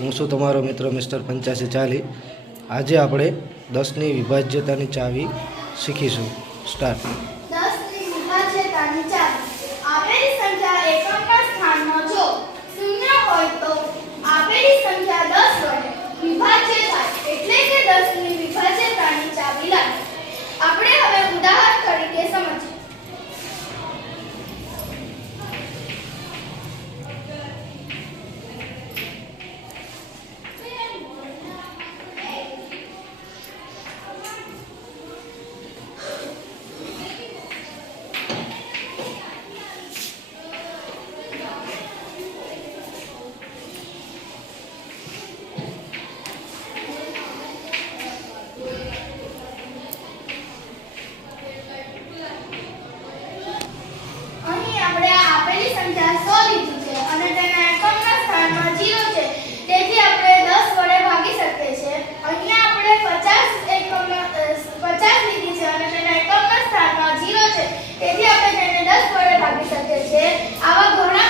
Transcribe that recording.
હું છું તમારો મિત્ર મિસ્ટર 8540। આજે આપણે 10ની વિભાજ્યતાની ચાવી શીખીશું। સ્ટાર્ટ। 10ની વિભાજ્યતાની ચાવી। આપેલી સંખ્યા એકમના સ્થાનમાં જો શૂન્ય હોય તો આપેલી સંખ્યા 10 વડે વિભાજ્ય થાય, એટલે કે 10ની વિભાજ્યતાની ચાવી લાગે। આપણે હવે ઉદાહરણ તરીકે સમજીએ। અહીં આપણે આપેલી સંખ્યા 100 લીધી છે અને તેના એકમના સ્થાનમાં 0 છે, તેથી આપણે 10 વડે ભાગી શકીએ છીએ। અહીંયા આપણે 50 લીધી છે અને તેના એકમના સ્થાનમાં 0 છે, તેથી આપણે તેને 10 વડે ભાગી શકીએ છીએ। આવા ઘણા